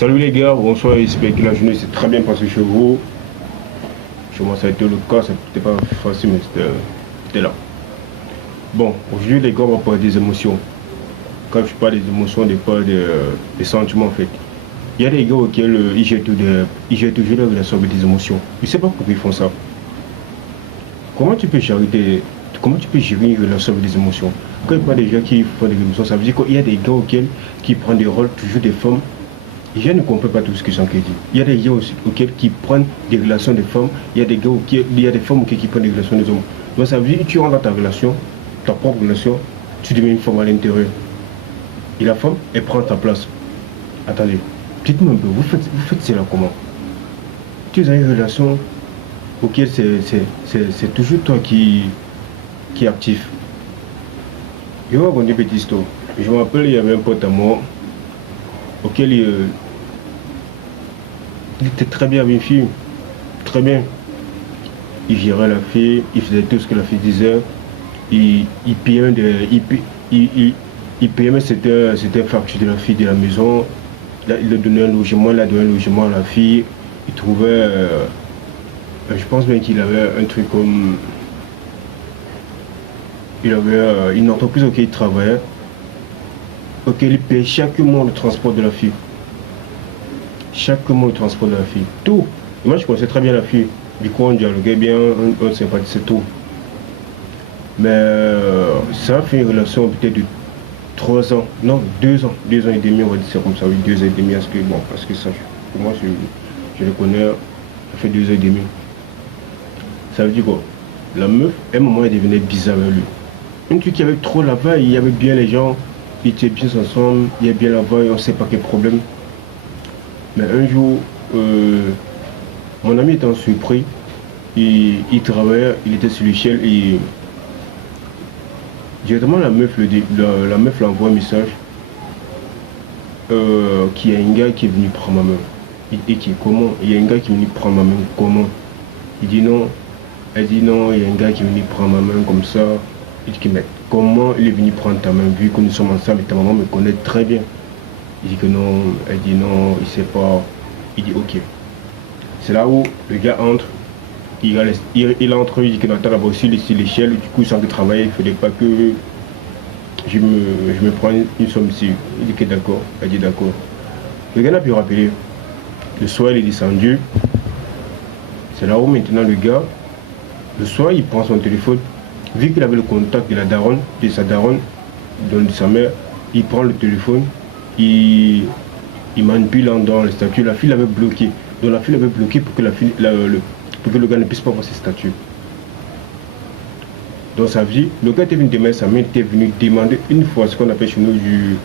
Salut les gars, bonsoir, j'espère que la journée s'est très bien passée chez vous. Chez moi ça a été le cas, c'était pas facile mais c'était là. Bon, aujourd'hui les gars on va parler des émotions. Quand je parle des émotions, je parle des sentiments en fait. Il y a des gars auxquels ils jettent toujours la relation avec des émotions. Je sais pas pourquoi ils font ça. Comment tu peux gérer comment tu peux gérer une relation avec des émotions? Quand il y a des gens qui font des émotions, ça veut dire qu'il y a des gars auxquels qui prennent des rôles toujours des femmes. Je ne comprends pas tout ce que Jean dit. Il y a des gens auxquels qui prennent des relations de femmes, il y a des gars auxquels, il y a des femmes auxquelles qui prennent des relations des hommes. Donc ça veut dire que tu rentres dans ta relation, ta propre relation, tu deviens une femme à l'intérieur. Et la femme, elle prend ta place. Attendez, dites-moi un peu, vous faites cela comment? Tu as une relation auquel c'est toujours toi qui est actif. Je vais raconter une petite histoire. Je me rappelle, il y avait un pote à moi auquel il était très bien avec une fille, très bien. Il gérait la fille, il faisait tout ce que la fille disait, il payait même c'était facture de la fille de la maison, il a donné un logement, il a donné un logement à la fille, il trouvait, je pense bien qu'il avait un truc comme, il avait une entreprise auquel il travaillait, auquel il payait chaque mois le transport de la fille. Chaque mois le transport de la fille. Tout. Et moi je connaissais très bien la fille. Du coup on dialoguait bien, on sympathisait tout. Mais ça a fait une relation peut-être de 3 ans, non 2 ans, 2 ans et demi, on va dire c'est comme ça, oui, 2 ans et demi, parce que ça, pour moi je le connais, ça fait 2 ans et demi. Ça veut dire quoi? La meuf, à un moment elle devenait bizarre avec lui. Un truc qui avait trop la vaille, il y avait bien les gens. Ils étaient bien ensemble, il y a bien la voix, on ne sait pas quel problème. Mais un jour, mon ami était surpris, il travaillait, il était sur l'échelle et directement la meuf lui envoie un message qu'il y a un gars qui est venu prendre ma main. Et qui comment? Il y a un gars qui est venu prendre ma main, comment? Il dit non, elle dit non, il y a un gars qui est venu prendre ma main comme ça. Il dit mais comment il est venu prendre ta main vu que nous sommes ensemble et ta maman me connaît très bien? Il dit que non, elle dit non, il sait pas. Il dit ok. C'est là où le gars entre, il entre, il dit que non, t'as d'abord sur l'échelle, du coup sans que travailler, il ne fallait pas que je me prenne une somme ici. Il dit que d'accord, elle dit d'accord. Le gars n'a pu rappeler. Le soir il est descendu. C'est là où maintenant le gars, le soir il prend son téléphone. Vu qu'il avait le contact de la daronne, de sa daronne, de sa mère, il prend le téléphone, il manipule dans les statuts. La fille l'avait bloqué. Donc la fille l'avait bloqué pour que, pour que le gars ne puisse pas voir ses statuts. Dans sa vie, le gars était venu demander, sa mère était venu demander une fois ce qu'on appelle chez nous du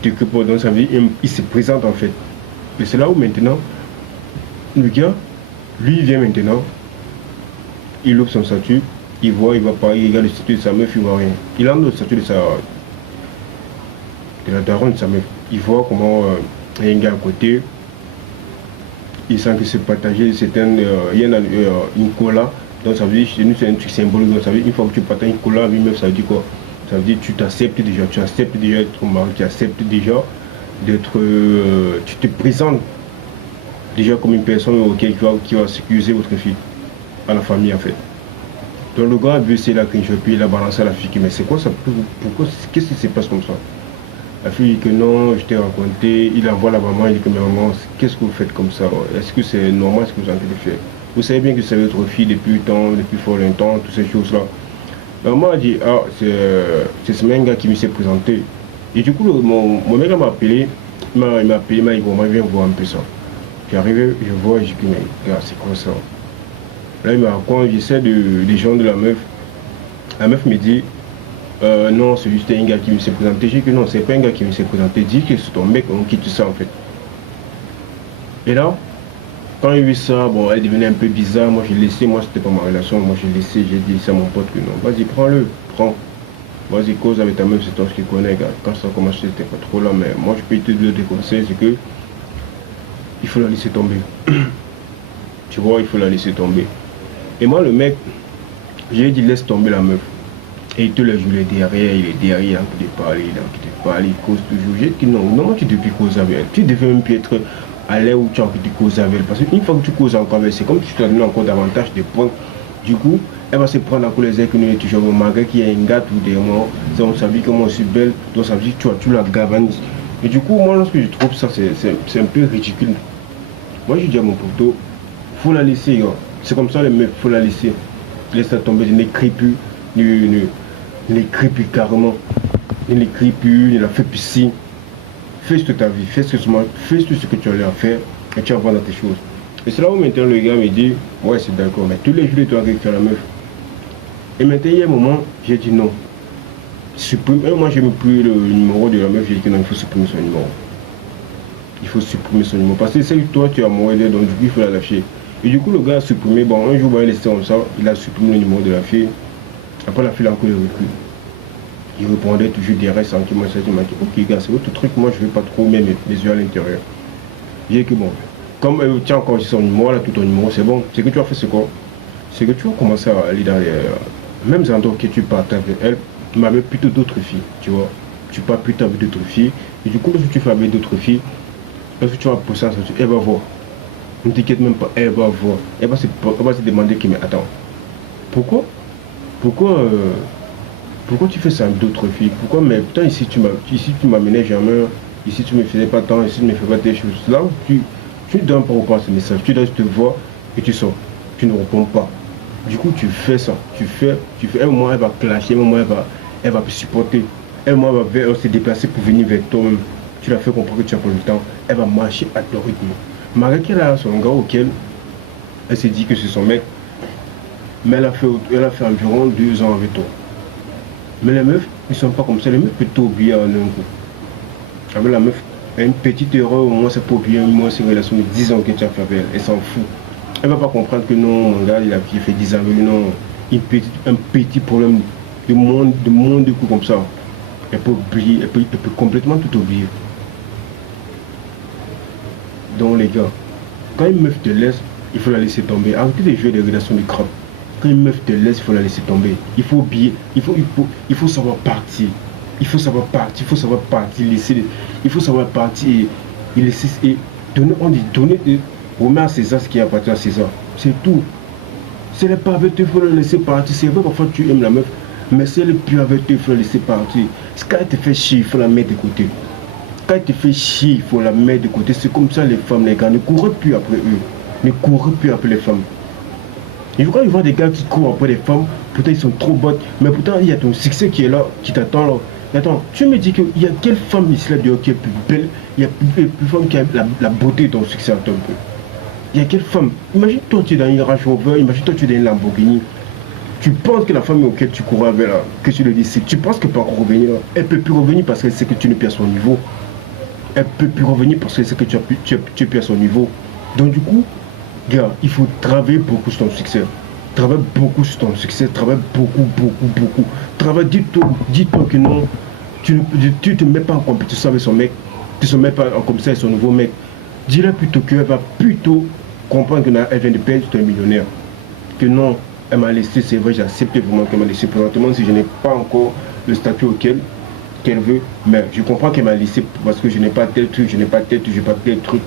truc dans sa vie. Il se présente en fait. Et c'est là où maintenant, le gars, lui il vient maintenant, il ouvre son statut. Il voit, il va pas, il regarde le statut de sa meuf, il voit rien. Il entre le statut de la daronne de sa meuf. Il voit comment il y a un gars à côté. Il sent que c'est partagé, il y en a une cola. Donc ça veut dire, chez nous c'est un truc symbolique. Donc ça veut dire, une fois que tu partages une cola avec une meuf, ça veut dire quoi? Ça veut dire que tu t'acceptes déjà, d'être mari, tu acceptes déjà d'être, tu te présentes déjà comme une personne auquel qui va sécuriser votre fille, à la famille en fait. Donc le gars a vu c'est là qu'une puis il a balancé à la fille, mais c'est quoi ça? Pourquoi? Qu'est-ce qui se passe comme ça? La fille dit que non, je t'ai raconté, il envoie la maman, il dit que mais maman, qu'est-ce que vous faites comme ça? Est-ce que c'est normal ce que vous avez fait? Vous savez bien que c'est votre fille depuis fort longtemps, toutes ces choses-là. La maman a dit, ah, c'est ce même gars qui me s'est présenté. Et du coup, mon mec m'a appelé, il m'a appelé, il m'a dit, bon, moi, viens voir un peu ça. Puis arrivé, je vois, je dis que mais gars, c'est quoi ça? Là, il me raconte, j'essaie des gens de la meuf. La meuf me dit, non, c'est juste un gars qui me s'est présenté. Je dis que non, c'est pas un gars qui me s'est présenté. Dis que c'est ton mec, on quitte ça en fait. Et là, quand il a vu ça, bon, elle devenait un peu bizarre. Moi, j'ai laissé, moi, c'était pas ma relation. Moi, j'ai laissé, j'ai dit ça à mon pote que non. Vas-y, prends-le, prends. Vas-y, cause avec ta meuf, c'est toi qui connais, gars. Quand ça a commencé, c'était pas trop là, mais moi, je peux te donner des conseils, c'est que il faut la laisser tomber. Tu vois, il faut la laisser tomber. Et moi, le mec, j'ai dit laisse tomber la meuf. Et tous les jours, il est derrière, il est en train de parler, il est en train de parler, il cause toujours. J'ai dit non, non, tu devrais causer avec elle. Tu devrais même plus être à l'air où tu as envie de causer avec elle. Parce qu'une fois que tu causes encore avec elle, c'est comme si tu as donné encore davantage de points. Du coup, elle va se prendre encore les ailes que nous toujours malgré qu'il y a un gars tout derrière moi. On s'habille comme on est belle, donc ça veut dire que tu la galvanises. Et du coup, moi, lorsque je trouve ça, c'est un peu ridicule. Moi, je dis à mon poteau, faut la laisser. C'est comme ça, les mecs, faut la laisser. Laisse-la tomber, je n'écris plus. Ne l'écris plus carrément. Ne l'écris plus, ne la fais plus si. Fais toute ta vie, fais tout ce que tu as à faire et tu vas voir dans tes choses. Et c'est là où maintenant le gars me dit, ouais c'est d'accord, mais tous les jours tu dois récupérer la meuf. Et maintenant il y a un moment, j'ai dit non. Supprime. Et moi j'ai même pris le numéro de la meuf, j'ai dit que non, il faut supprimer son numéro. Il faut supprimer son numéro. Parce que c'est que toi tu as amoureux d'elle, donc du coup il faut la lâcher. Et du coup le gars a supprimé, bon un jour il est resté comme ça, il a supprimé le numéro de la fille. Après la fille a encore le recul. Il répondait toujours derrière sans qu'il m'a dit, ok gars, c'est votre truc, moi je ne veux pas trop mettre mes yeux à l'intérieur. J'ai dit que bon, comme tu as encore son numéro, là, tout ton numéro, c'est bon. Ce que tu as fait, c'est quoi? C'est que tu as commencé à aller dans les mêmes endroits que tu partais avec elle, mais avec plutôt d'autres filles, tu vois. Tu pars plutôt avec d'autres filles. Et du coup, lorsque tu fais avec d'autres filles, lorsque tu vas pousser ça, elle va voir. Ne t'inquiète même pas, elle va voir. Elle va se demander, mais attends, pourquoi pourquoi tu fais ça avec d'autres filles? Pourquoi? Mais putain, ici tu m'amenais jamais, ici tu me faisais pas tant, ici tu ne me fais pas des choses. Là, tu ne donnes pas au ce message, tu dois te voir et tu sors. Tu ne réponds pas. Du coup, tu fais ça, tu fais. Un moment, elle va clasher, un moment, elle va te supporter. Un moment, elle va se déplacer pour venir vers toi-même. Tu l'as fait comprendre que tu as pas le temps. Elle va marcher à ton rythme. Malgré qu'elle a son gars auquel elle s'est dit que c'est son mec, mais elle a fait environ 2 ans avec toi. Mais les meufs, ils sont pas comme ça. Les meufs peuvent t'oublier en un coup. Avec la meuf, une petite erreur, au moins c'est pour oublier une relation de 10 ans que tu as fait avec elle. Elle s'en fout. Elle va pas comprendre que non, mon gars, il a fait 10 ans avec lui. Non, un petit problème de monde de coup comme ça. Elle peut oublier, elle peut complètement tout oublier. Donc les gars, quand une meuf te laisse, il faut la laisser tomber. Arrêtez de jouer des relations de crabe. Quand une meuf te laisse, il faut la laisser tomber. Il faut oublier, il faut savoir partir. Il faut savoir partir, il faut savoir partir, il faut savoir partir et laisser, et remettre à César ce qui appartient à César. C'est tout. Si elle n'est pas avec toi, il faut la laisser partir. C'est vrai, parfois tu aimes la meuf, mais si elle n'est plus avec toi, il faut la laisser partir. Quand elle te fait chier, il faut la mettre de côté. Quand elle te fait chier, il faut la mettre de côté. C'est comme ça les femmes, les gars. Ne courez plus après eux. Ne courez plus après les femmes. Et quand ils voient des gars qui courent après les femmes, pourtant ils sont trop bonnes, mais pourtant il y a ton succès qui est là, qui t'attend là. Et attends, tu me dis qu'il y a quelle femme ici là dehors qui est plus belle, il y a plus femme qui a la beauté de ton succès, attends un peu. Il y a quelle femme? Imagine toi tu es dans une Range Rover, imagine toi tu es dans une Lamborghini. Tu penses que la femme auquel tu cours avec là, que tu le dis, tu penses qu'elle peut encore revenir là. Elle peut plus revenir parce qu'elle sait que tu ne perds son niveau. Elle peut plus revenir parce qu'elle sait que tu perds son niveau. Donc du coup, gars, il faut travailler beaucoup sur ton succès. Travaille beaucoup sur ton succès. Travaille beaucoup. Travaille, dis-toi que non, tu ne te mets pas en compétition avec son mec. Tu ne te mets pas en compétition avec son nouveau mec. Dis-le plutôt qu'elle va plutôt comprendre qu'elle vient de perdre un millionnaire. Que non, elle m'a laissé, c'est vrai, j'accepte vraiment qu'elle m'a laissé présentement si je n'ai pas encore le statut auquel qu'elle veut. Mais je comprends qu'elle m'a laissé parce que je n'ai pas tel truc, je n'ai pas tel truc.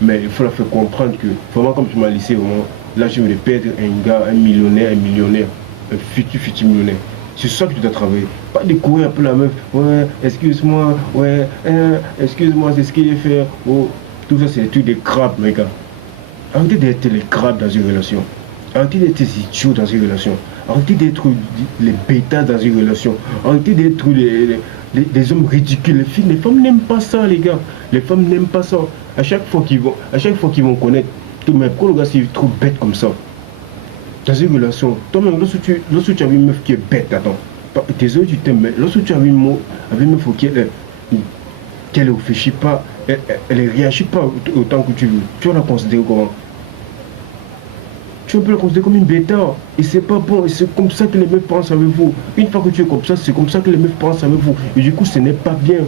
Mais il faut la faire comprendre que, vraiment comme tu m'as laissé, vraiment, là je vais perdre un gars, un millionnaire, un futur millionnaire. C'est ça que tu dois travailler. Pas de courir un peu la meuf, ouais, excuse-moi, ouais, excuse-moi, c'est ce qu'il est fait. Oh, tout ça c'est des trucs des crabes, mes gars. Arrêtez d'être les crabes dans une relation. Arrêtez d'être des idiots dans une relation. Arrêtez d'être les bêtas dans une relation. Arrêtez d'être des hommes ridicules. Les femmes n'aiment pas ça, les gars. Les femmes n'aiment pas ça. À chaque fois qu'ils vont connaître, mais pourquoi le gars c'est trop bête comme ça? Dans une relation, toi-même, lorsque tu as vu une meuf qui est bête, attends, désolé tu t'aimes, mais lorsque tu as vu une meuf qu'elle ne réfléchit pas, elle ne réagit pas autant que tu veux, tu vas la considérer comment? Tu peux la considérer comme une bêta, et c'est pas bon, et c'est comme ça que les meufs pensent avec vous. Une fois que tu es comme ça, c'est comme ça que les meufs pensent avec vous, et du coup ce n'est pas bien.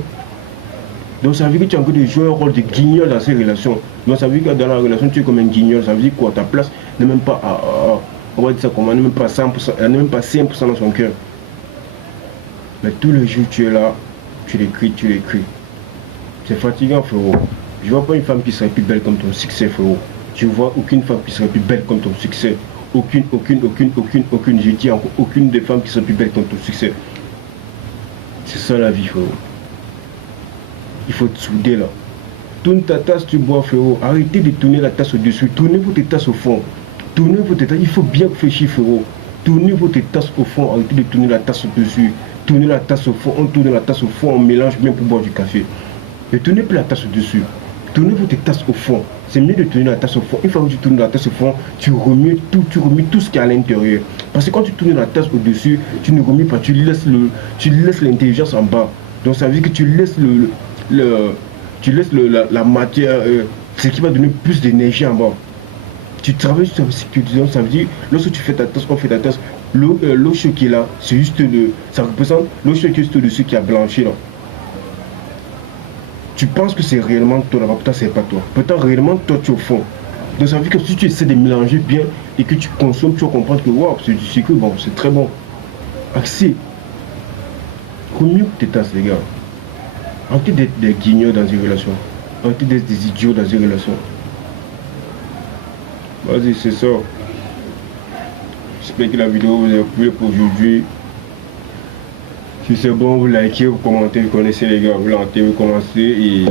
Donc ça veut dire que tu as envie de jouer un rôle de guignol dans ces relations. Donc ça veut dire que dans la relation tu es comme un guignol, ça veut dire quoi? Ta place n'est même pas on va dire ça comment, elle n'est même pas 100%, elle n'est même pas 100% dans son cœur. Mais tous les jours, tu es là, tu l'écris. C'est fatigant, frérot. Je vois pas une femme qui serait plus belle comme ton succès, frérot. Je vois aucune femme qui serait plus belle comme ton succès. Aucune. Je dis encore aucune des femmes qui serait plus belle comme ton succès. C'est ça la vie, frérot. Il faut te souder là. Tourne ta tasse, tu bois, frérot. Arrêtez de tourner la tasse au-dessus. Tournez votre tasse au fond. Tournez votre tasse. Il faut bien réfléchir, frérot. Tournez votre tasse au fond. Arrêtez de tourner la tasse au-dessus. Tournez la tasse au fond. On tourne la tasse au fond. On mélange bien pour boire du café. Ne tournez plus la tasse au-dessus. Tournez votre tasse au fond. C'est mieux de tourner la tasse au fond. Une fois que tu tournes la tasse au fond, tu remues tout ce qui est à l'intérieur. Parce que quand tu tournes la tasse au-dessus, tu ne remues pas. Tu laisses l'intelligence en bas. Donc ça veut dire que tu laisses la matière, ce qui va donner plus d'énergie en bas. Tu travailles sur la sécurité, ça veut dire, lorsque tu fais ta tasse, on fait ta tasse, l'eau chaude qui est là, c'est juste ça représente l'eau chaude qui est juste au-dessus qui a blanchi là. Tu penses que c'est réellement toi là-bas, pourtant c'est pas toi. Pourtant réellement toi tu es au fond. Donc ça veut dire que si tu essaies de mélanger bien et que tu consommes, tu vas comprendre que waouh, c'est du sucre, bon, c'est très bon. Accès. Remue tes tasses, les gars. Arrêtez d'être des guignols dans une relation. Arrêtez d'être des idiots dans une relation. Vas-y, c'est ça. J'espère que la vidéo vous a plu pour aujourd'hui. Si c'est bon, vous likez, vous commentez, vous connaissez les gars, vous likez, vous commencez et